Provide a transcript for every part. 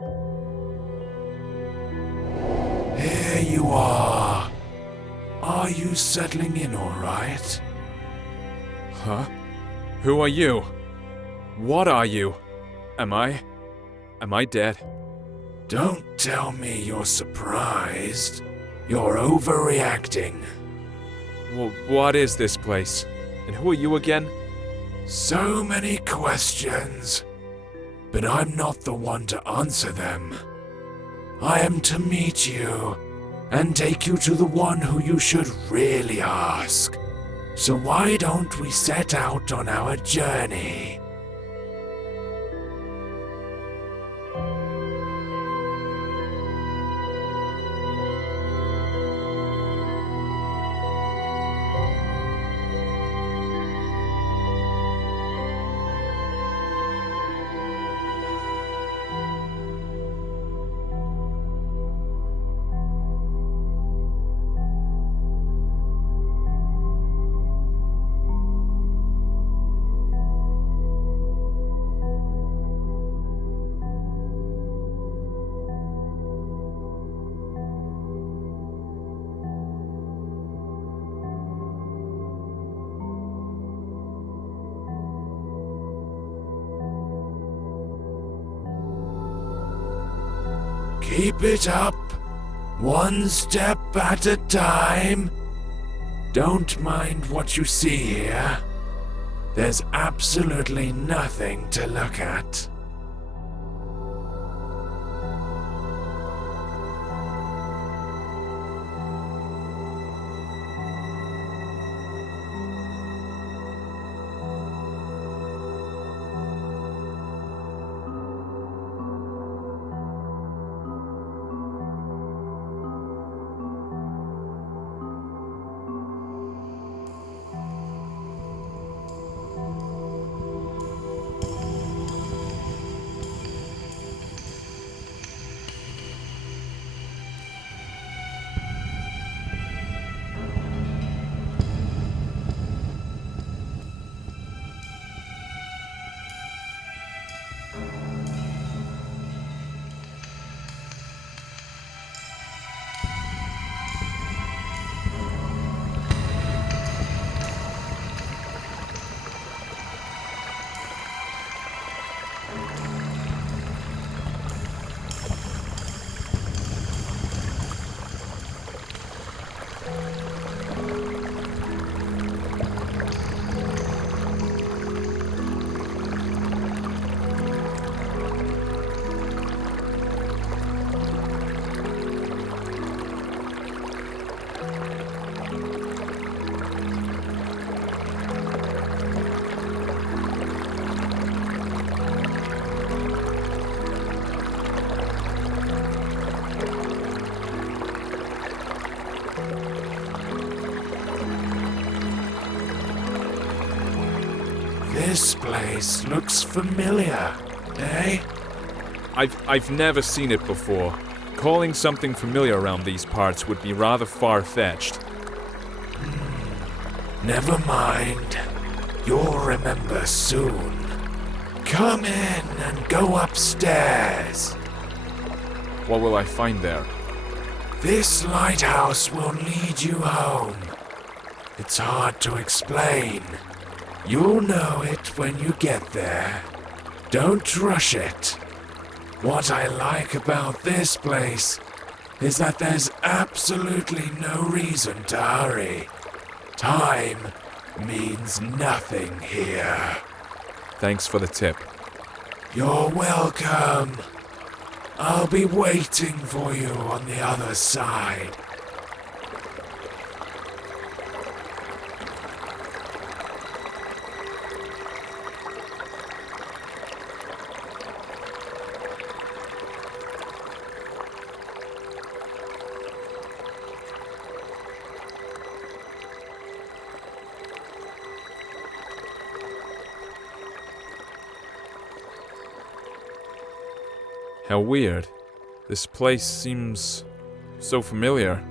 Here you are. Are you settling in all right? Huh? Who are you? What are you? Am I dead? Don't tell me you're surprised. You're overreacting. Well, what is this place? And who are you again? So many questions, but I'm not the one to answer them. I am to meet you and take you to the one who you should really ask. So why don't we set out on our journey? Keep it up, one step at a time. Don't mind what you see here. There's absolutely nothing to look at. This place looks familiar, eh? I've never seen it before. Calling something familiar around these parts would be rather far-fetched. Never mind. You'll remember soon. Come in and go upstairs. What will I find there? This lighthouse will lead you home. It's hard to explain. You'll know it when you get there. Don't rush it. What I like about this place is that there's absolutely no reason to hurry. Time means nothing here. Thanks for the tip. You're welcome. I'll be waiting for you on the other side. How weird. This place seems so familiar.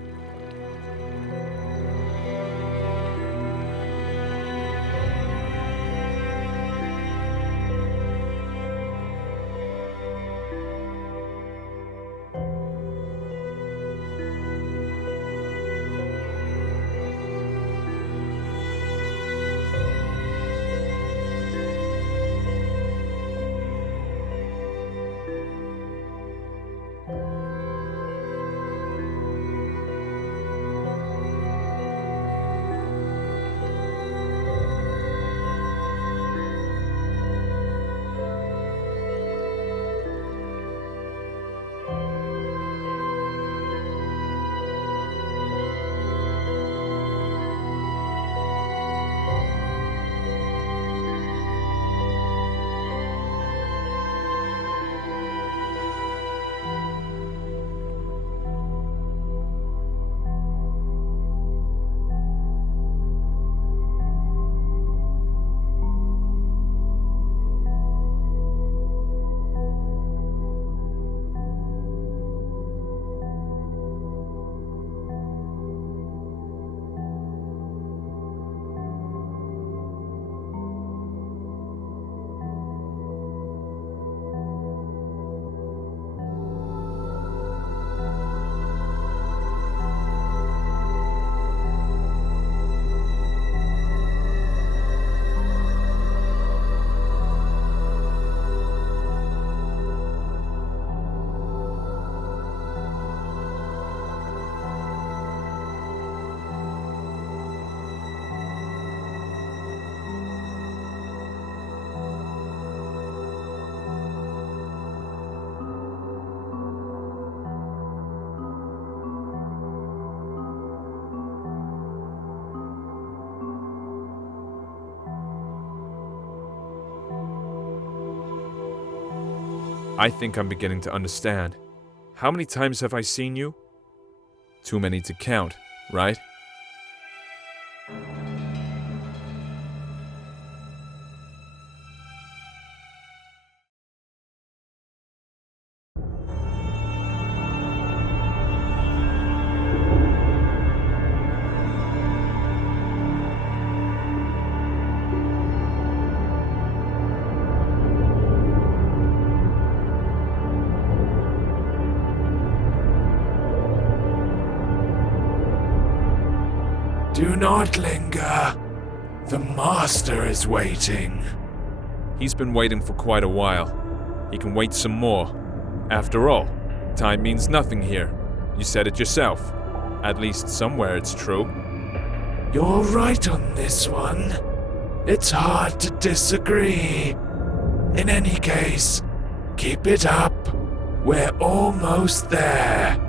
I think I'm beginning to understand. How many times have I seen you? Too many to count, right? Do not linger. The master is waiting. He's been waiting for quite a while. He can wait some more. After all, time means nothing here. You said it yourself. At least somewhere it's true. You're right on this one. It's hard to disagree. In any case, keep it up. We're almost there.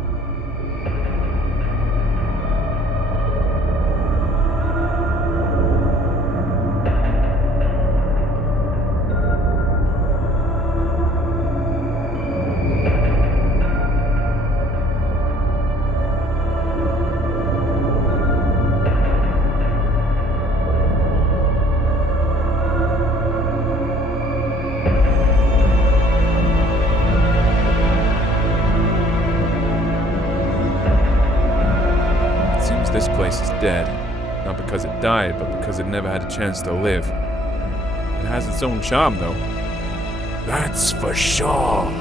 This place is dead. Not because it died, but because it never had a chance to live. It has its own charm, though. That's for sure.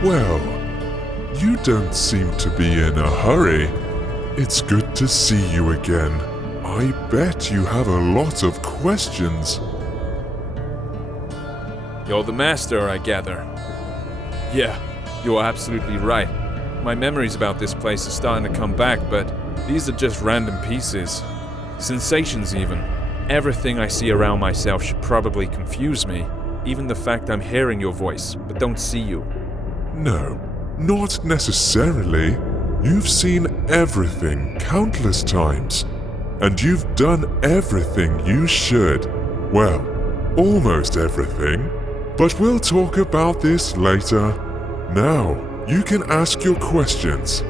Well, you don't seem to be in a hurry. It's good to see you again. I bet you have a lot of questions. You're the master, I gather. Yeah, you're absolutely right. My memories about this place are starting to come back, but these are just random pieces. Sensations even. Everything I see around myself should probably confuse me. Even the fact I'm hearing your voice, but don't see you. No, not necessarily. You've seen everything countless times. And you've done everything you should. Well, almost everything. But we'll talk about this later. Now, you can ask your questions.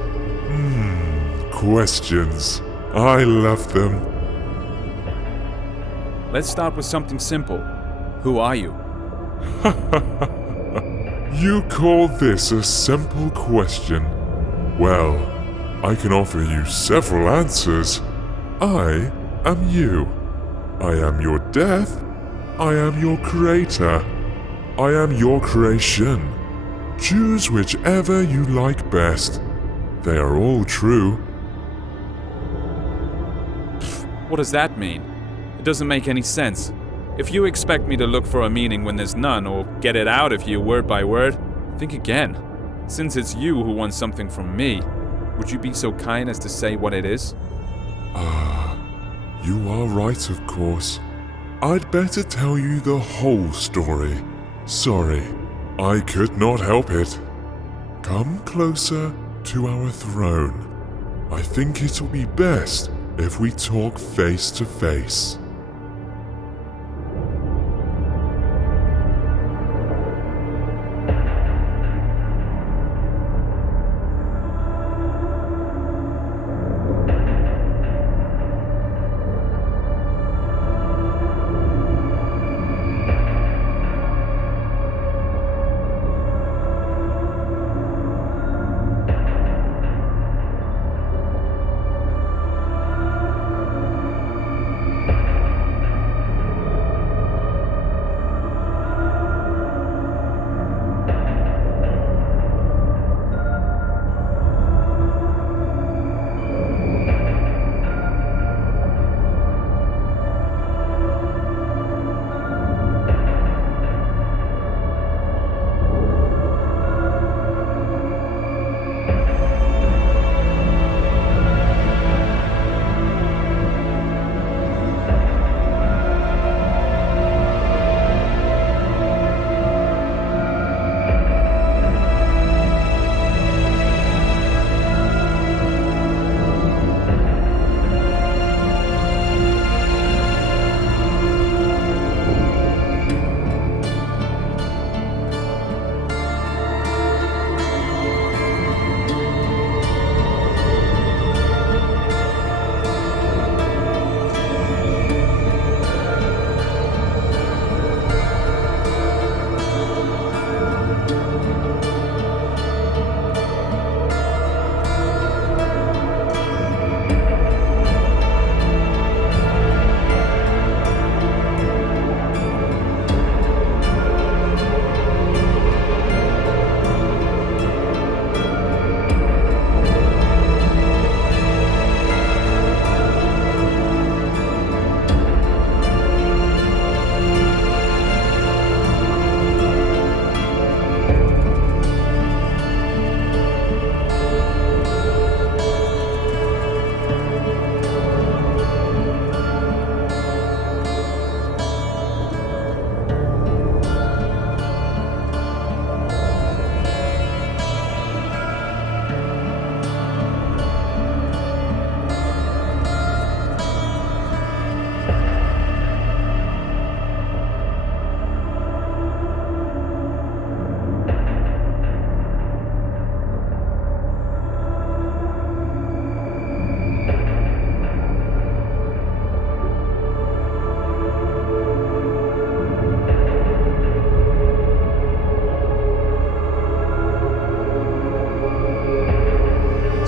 Questions. I love them. Let's start with something simple. Who are you? You call this a simple question? Well, I can offer you several answers. I am you. I am your death. I am your creator. I am your creation. Choose whichever you like best. They are all true. What does that mean? It doesn't make any sense. If you expect me to look for a meaning when there's none, or get it out of you word by word, think again. Since it's you who wants something from me, would you be so kind as to say what it is? You are right, of course. I'd better tell you the whole story. Sorry, I could not help it. Come closer to our throne. I think it'll be best if we talk face to face.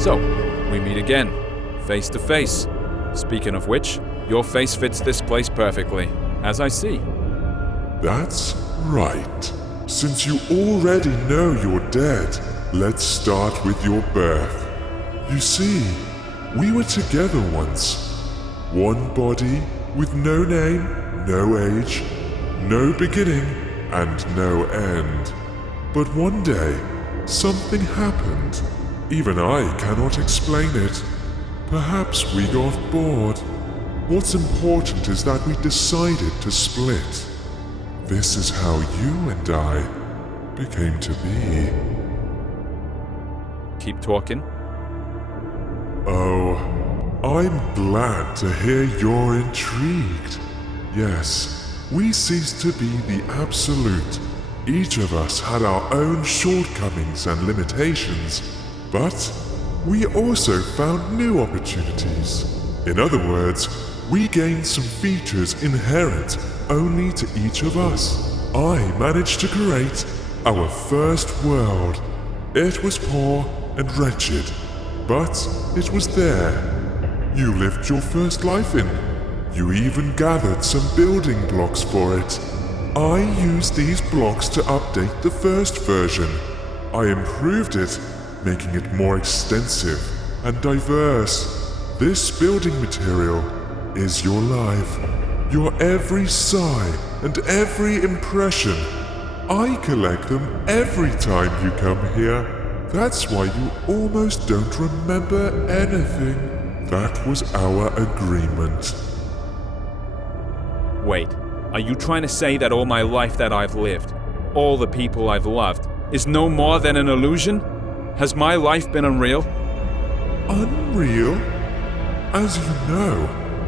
So, we meet again, face to face. Speaking of which, your face fits this place perfectly, as I see. That's right. Since you already know you're dead, let's start with your birth. You see, we were together once. One body with no name, no age, no beginning, and no end. But one day, something happened. Even I cannot explain it. Perhaps we got bored. What's important is that we decided to split. This is how you and I became to be. Keep talking. Oh, I'm glad to hear you're intrigued. Yes, we ceased to be the absolute. Each of us had our own shortcomings and limitations, but we also found new opportunities. In other words, we gained some features inherent only to each of us. I managed to create our first world. It was poor and wretched, but it was there. You lived your first life in. You even gathered some building blocks for it. I used these blocks to update the first version. I improved it, making it more extensive and diverse. This building material is your life, your every sigh and every impression. I collect them every time you come here. That's why you almost don't remember anything. That was our agreement. Wait, are you trying to say that all my life that I've lived, all the people I've loved, is no more than an illusion? Has my life been unreal? Unreal? As you know,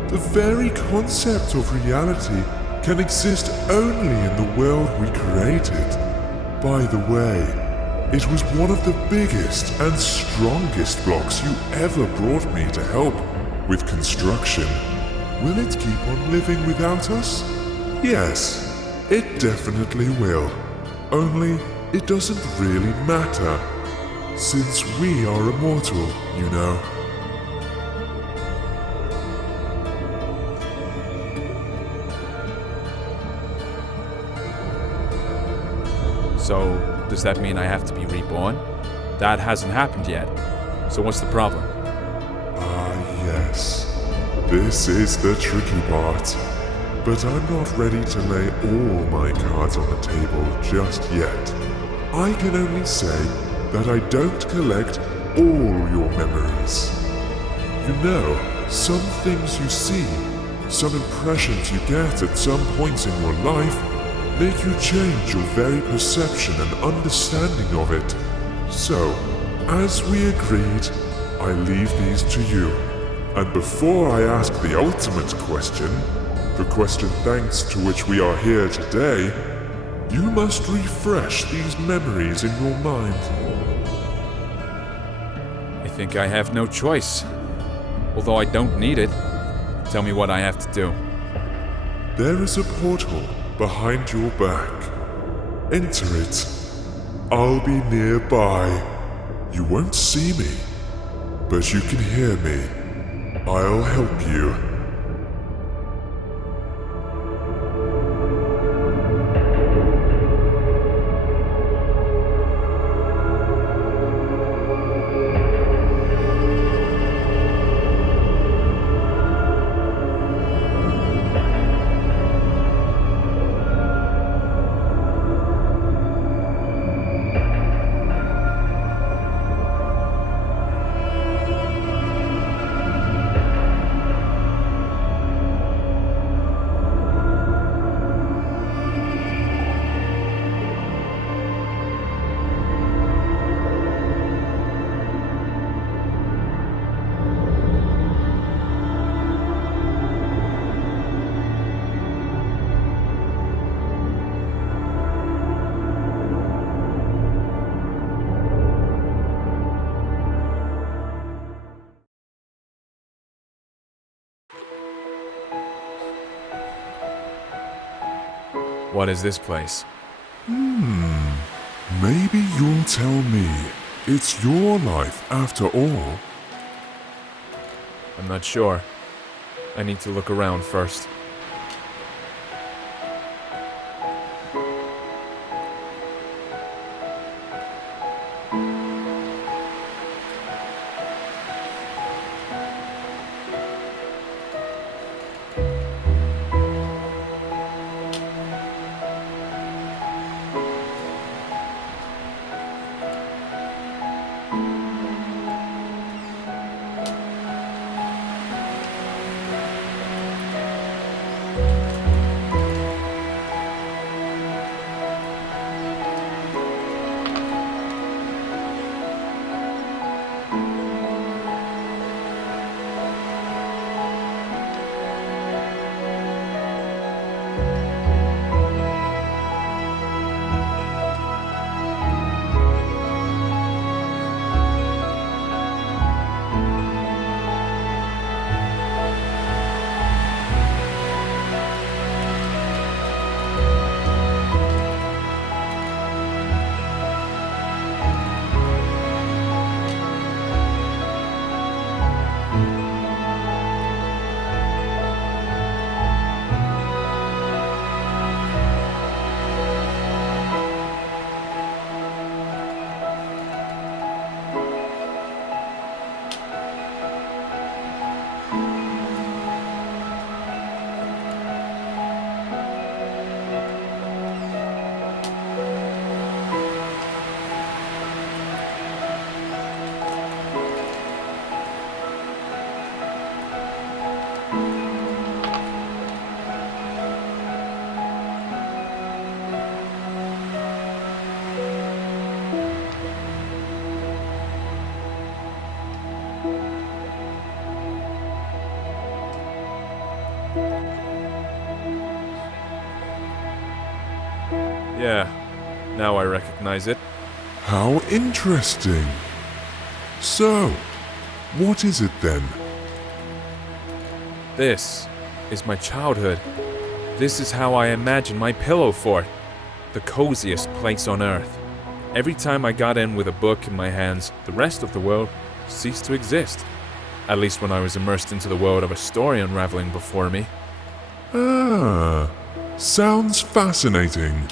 the very concept of reality can exist only in the world we created. By the way, it was one of the biggest and strongest blocks you ever brought me to help with construction. Will it keep on living without us? Yes, it definitely will. Only it doesn't really matter, since we are immortal, you know. So, does that mean I have to be reborn? That hasn't happened yet. So what's the problem? Ah, yes. This is the tricky part. But I'm not ready to lay all my cards on the table just yet. I can only say that I don't collect all your memories. You know, some things you see, some impressions you get at some points in your life, make you change your very perception and understanding of it. So, as we agreed, I leave these to you. And before I ask the ultimate question, the question thanks to which we are here today, you must refresh these memories in your mind. I think I have no choice. Although I don't need it. Tell me what I have to do. There is a portal behind your back. Enter it. I'll be nearby. You won't see me, but you can hear me. I'll help you. What is this place? Maybe you'll tell me. It's your life after all. I'm not sure. I need to look around first. Yeah, now I recognize it. How interesting. So, what is it then? This is my childhood. This is how I imagine my pillow fort. The coziest place on earth. Every time I got in with a book in my hands, the rest of the world ceased to exist. At least when I was immersed into the world of a story unraveling before me. Ah, sounds fascinating.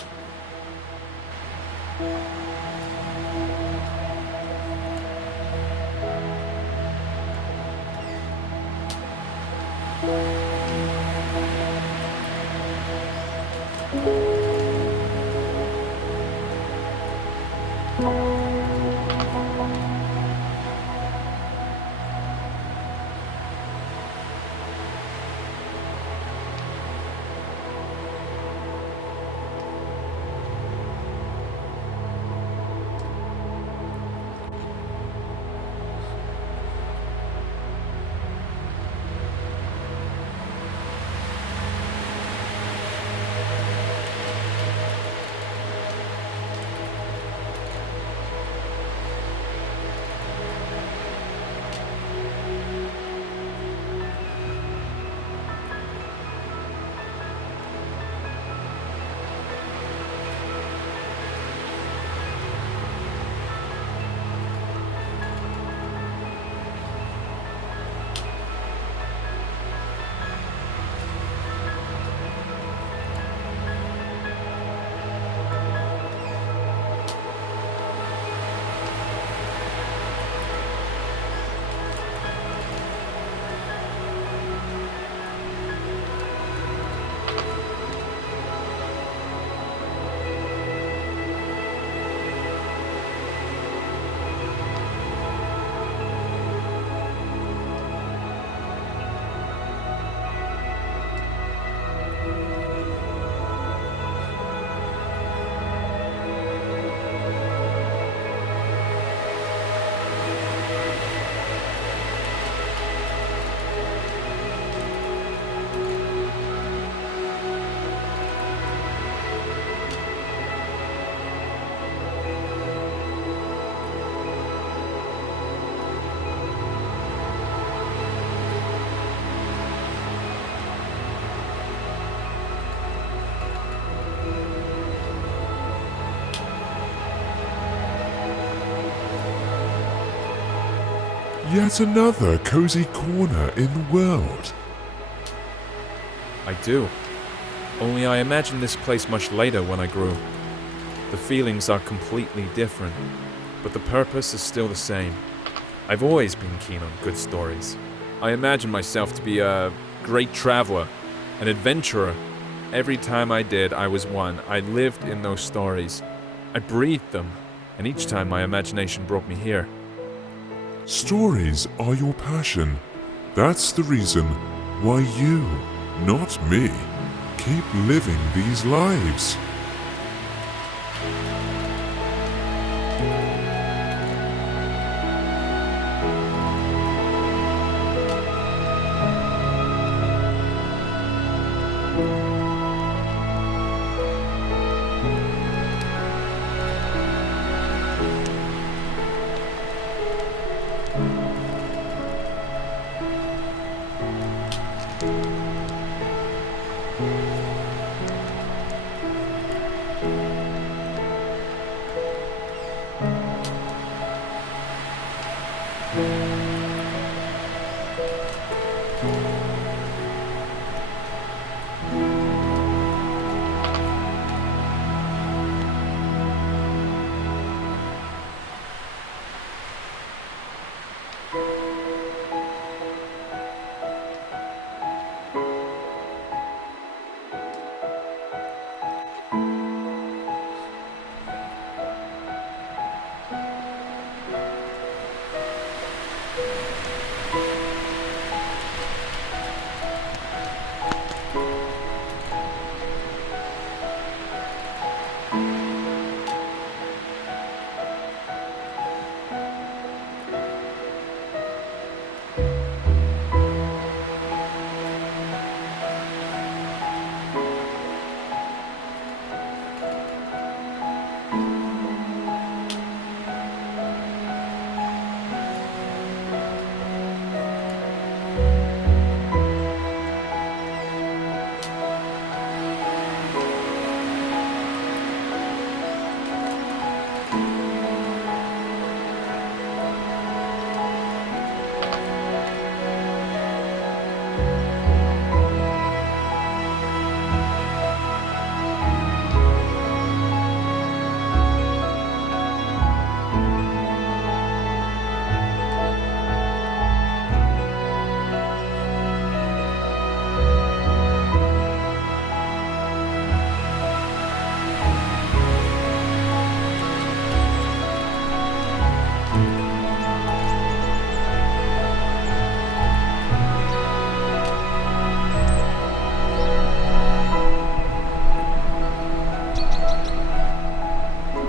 Yet another cozy corner in the world. I do. Only I imagined this place much later when I grew. The feelings are completely different, but the purpose is still the same. I've always been keen on good stories. I imagine myself to be a great traveler, an adventurer. Every time I did, I was one. I lived in those stories. I breathed them, and each time my imagination brought me here. Stories are your passion. That's the reason why you, not me, keep living these lives.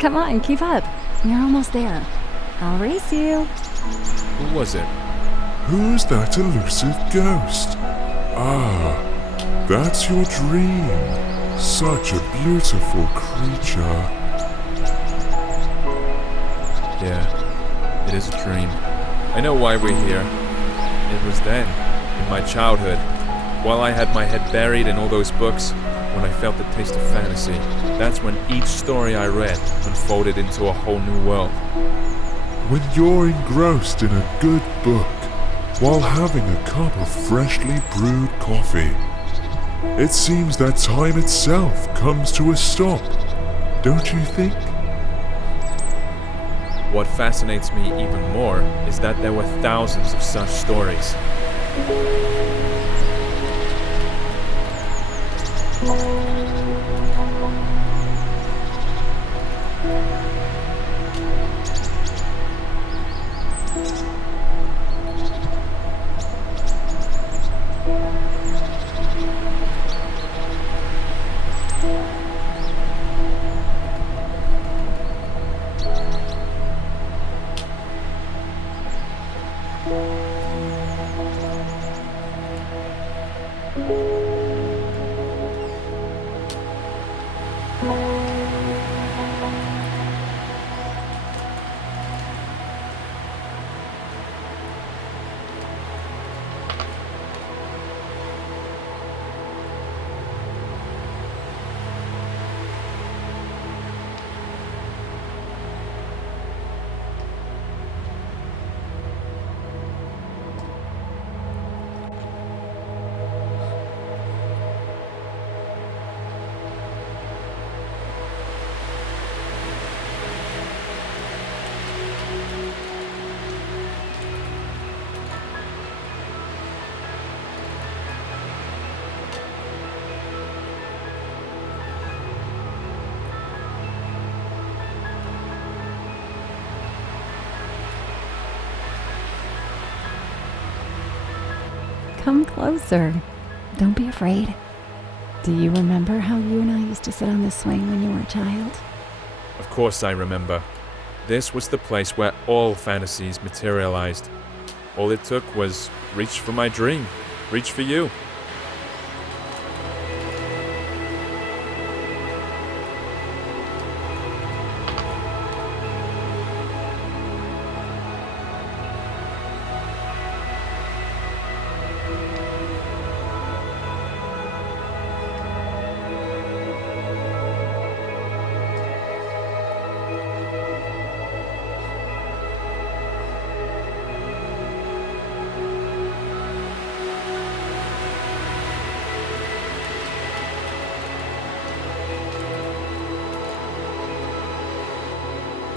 Come on, keep up. You're almost there. I'll race you. Who was it? Who's that elusive ghost? Ah, that's your dream. Such a beautiful creature. Yeah, it is a dream. I know why we're here. It was then, in my childhood, while I had my head buried in all those books, when I felt the taste of fantasy. That's when each story I read unfolded into a whole new world. When you're engrossed in a good book, while having a cup of freshly brewed coffee, it seems that time itself comes to a stop, don't you think? What fascinates me even more is that there were thousands of such stories. Come closer. Don't be afraid. Do you remember how you and I used to sit on the swing when you were a child? Of course I remember. This was the place where all fantasies materialized. All it took was reach for my dream, reach for you.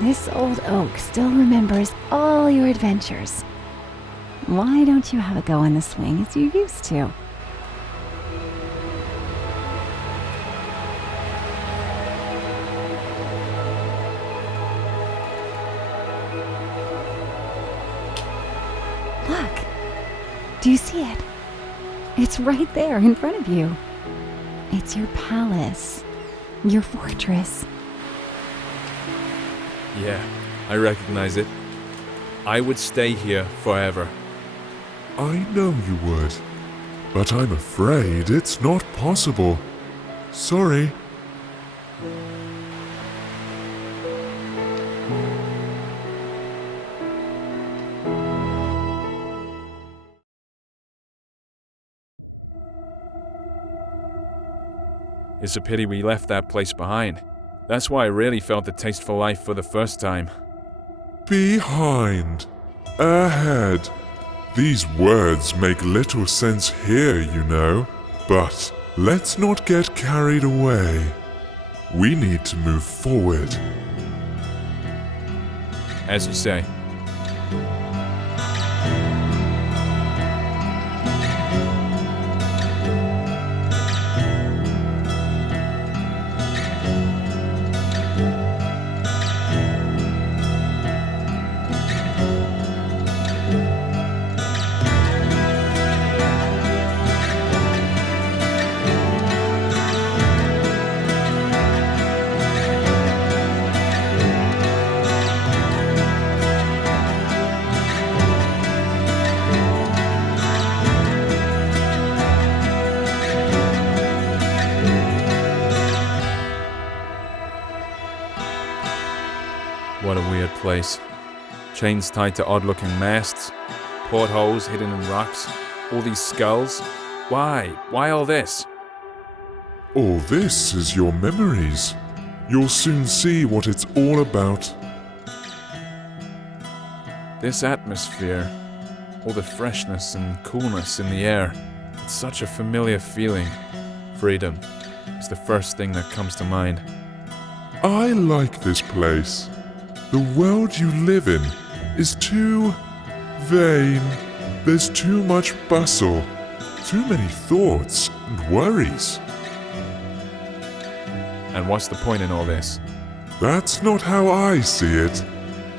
This old oak still remembers all your adventures. Why don't you have a go on the swing as you used to? Look! Do you see it? It's right there in front of you. It's your palace, your fortress. Yeah, I recognize it. I would stay here forever. I know you would, but I'm afraid it's not possible. Sorry. It's a pity we left that place behind. That's why I really felt the taste for life for the first time. Behind. Ahead. These words make little sense here, you know. But let's not get carried away. We need to move forward. As you say. What a weird place. Chains tied to odd-looking masts, portholes hidden in rocks, all these skulls. Why? Why all this? All this is your memories. You'll soon see what it's all about. This atmosphere, all the freshness and coolness in the air, it's such a familiar feeling. Freedom is the first thing that comes to mind. I like this place. The world you live in is too vain. There's too much bustle, too many thoughts and worries. And what's the point in all this? That's not how I see it.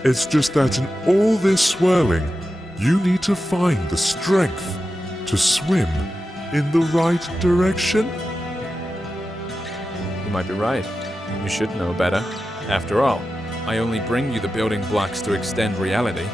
It's just that in all this swirling, you need to find the strength to swim in the right direction. You might be right. You should know better. After all, I only bring you the building blocks to extend reality.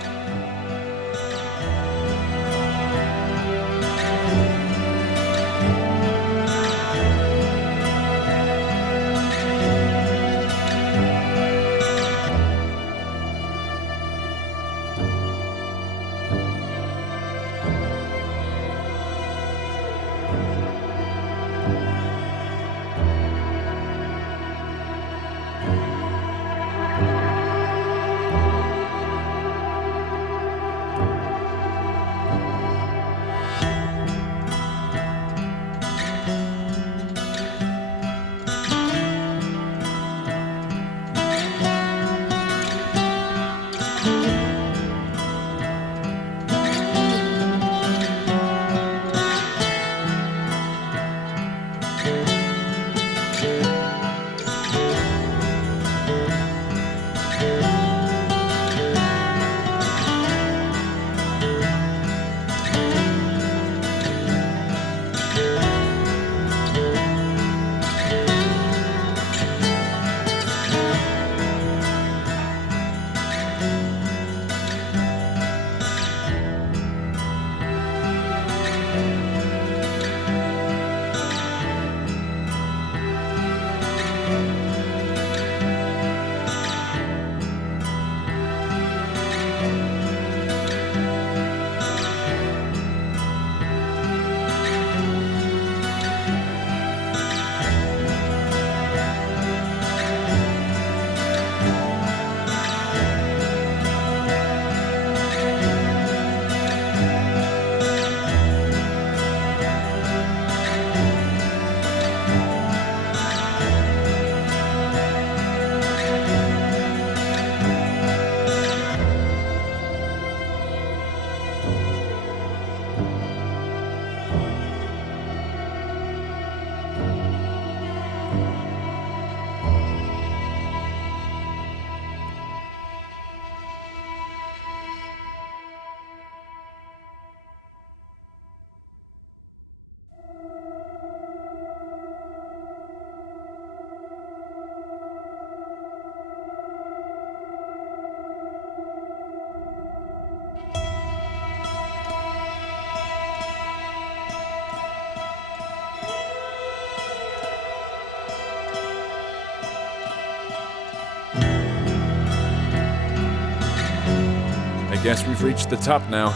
guess we've reached the top now.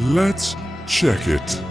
Let's check it.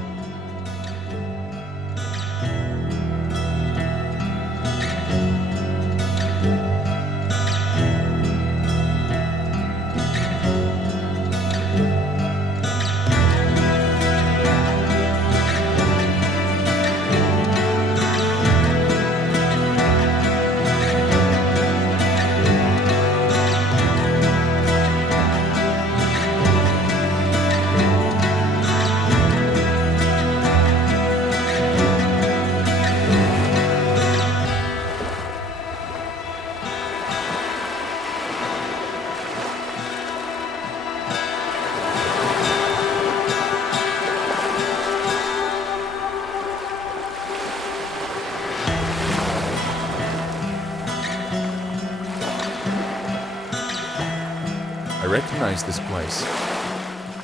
I recognize this place.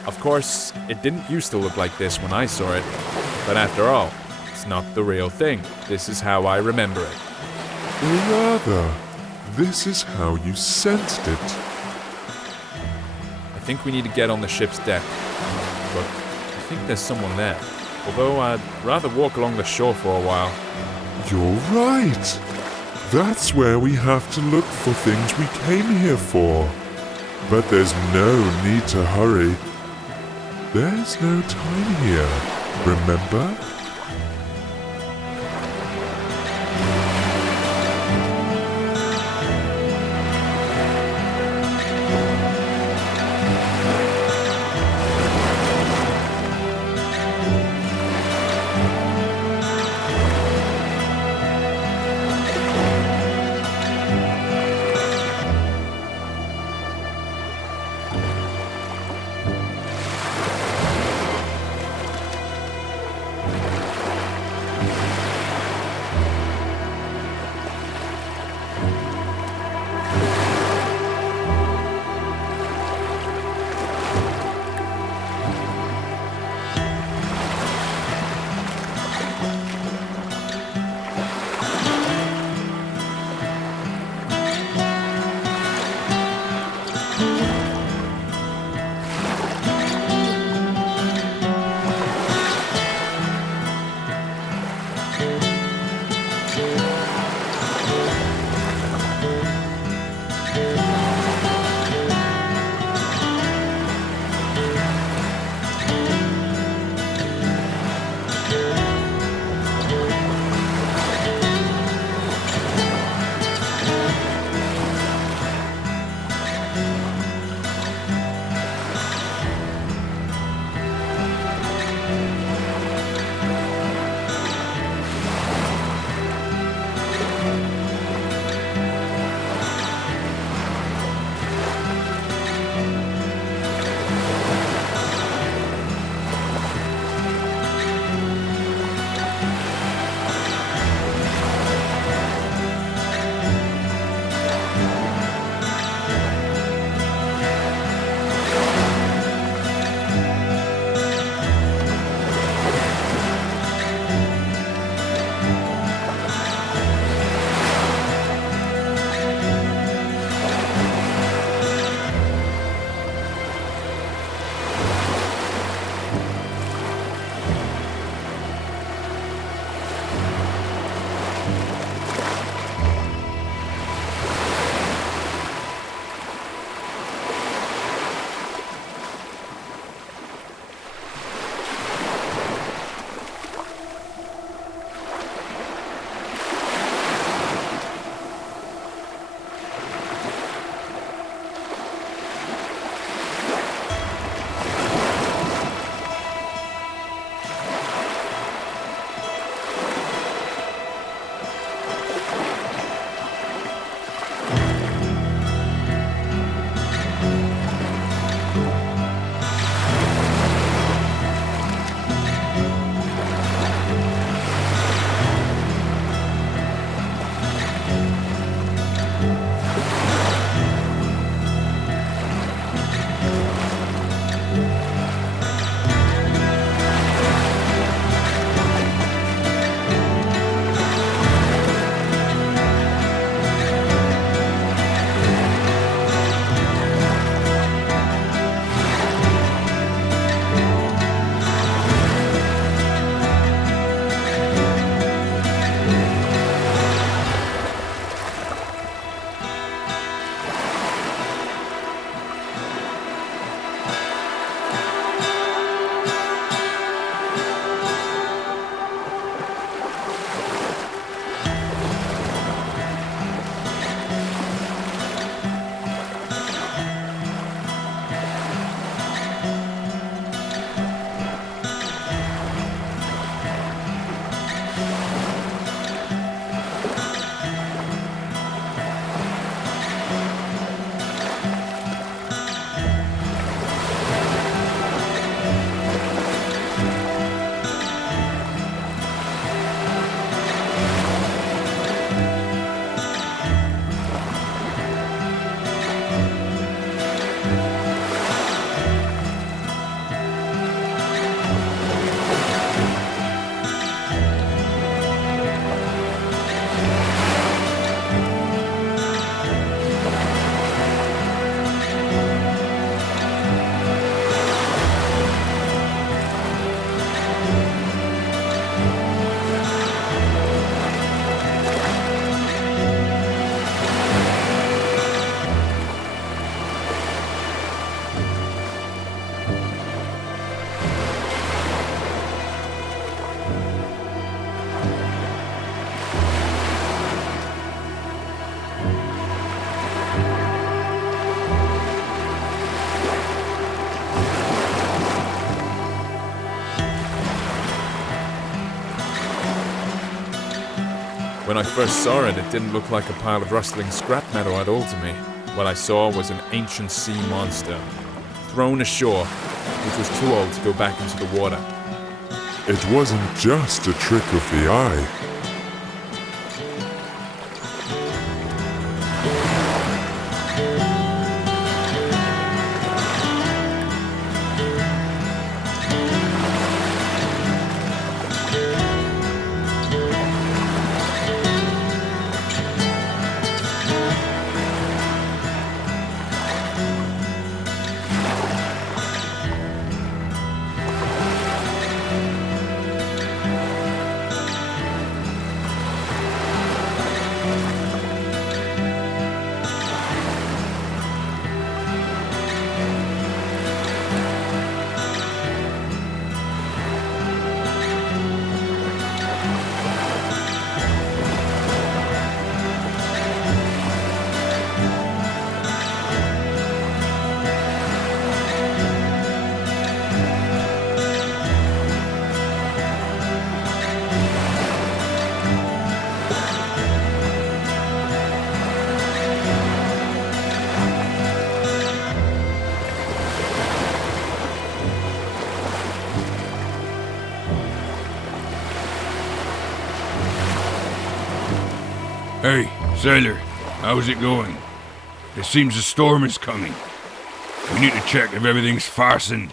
Of course, it didn't used to look like this when I saw it, but after all, it's not the real thing. This is how I remember it. Or rather, this is how you sensed it. I think we need to get on the ship's deck. Look, I think there's someone there. Although I'd rather walk along the shore for a while. You're right. That's where we have to look for things we came here for. But there's no need to hurry. There's no time here, remember? When I first saw it, it didn't look like a pile of rustling scrap metal at all to me. What I saw was an ancient sea monster, thrown ashore, which was too old to go back into the water. It wasn't just a trick of the eye. Hey, sailor, how's it going? It seems a storm is coming. We need to check if everything's fastened.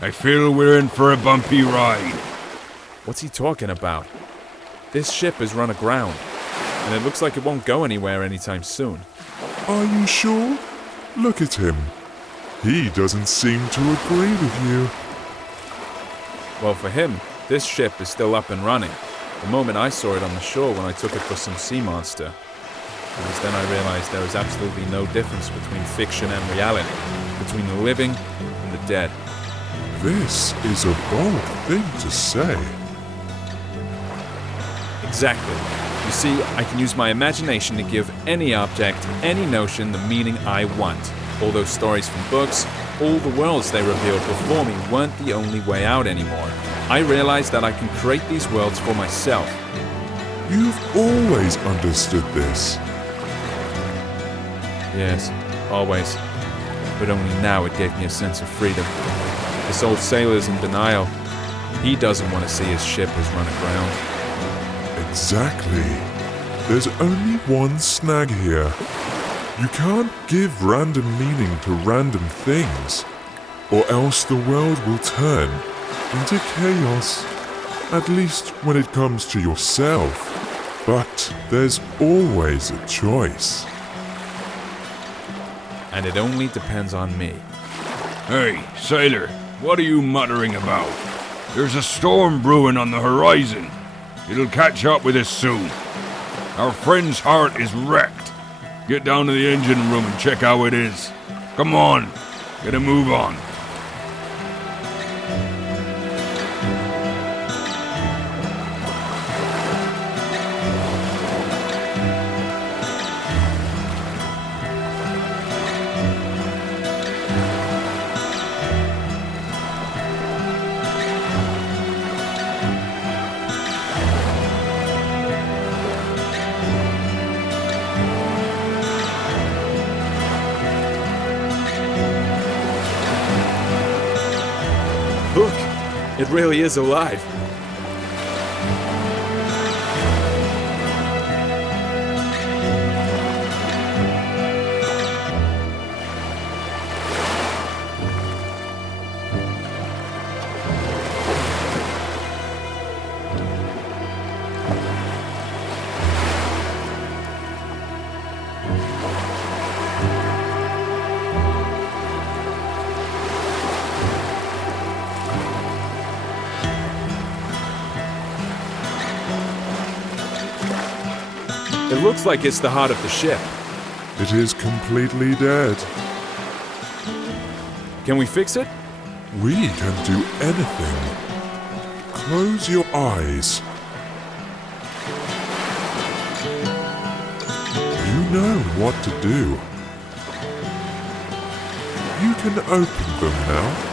I feel we're in for a bumpy ride. What's he talking about? This ship is run aground, and it looks like it won't go anywhere anytime soon. Are you sure? Look at him. He doesn't seem to agree with you. Well, for him, this ship is still up and running. The moment I saw it on the shore when I took it for some sea monster. It was then I realized there is absolutely no difference between fiction and reality, between the living and the dead. This is a bold thing to say. Exactly. You see, I can use my imagination to give any object, any notion, the meaning I want. All those stories from books, all the worlds they revealed before me weren't the only way out anymore. I realized that I can create these worlds for myself. You've always understood this. Yes, always. But only now it gave me a sense of freedom. This old sailor's in denial. He doesn't want to see his ship has run aground. Exactly. There's only one snag here. You can't give random meaning to random things, or else the world will turn into chaos, at least when it comes to yourself. But there's always a choice. And it only depends on me. Hey, sailor, what are you muttering about? There's a storm brewing on the horizon. It'll catch up with us soon. Our friend's heart is wrecked. Get down to the engine room and check how it is. Come on, get a move on. Look, it really is alive. It looks like it's the heart of the ship. It is completely dead. Can we fix it? We can do anything. Close your eyes. You know what to do. You can open them now.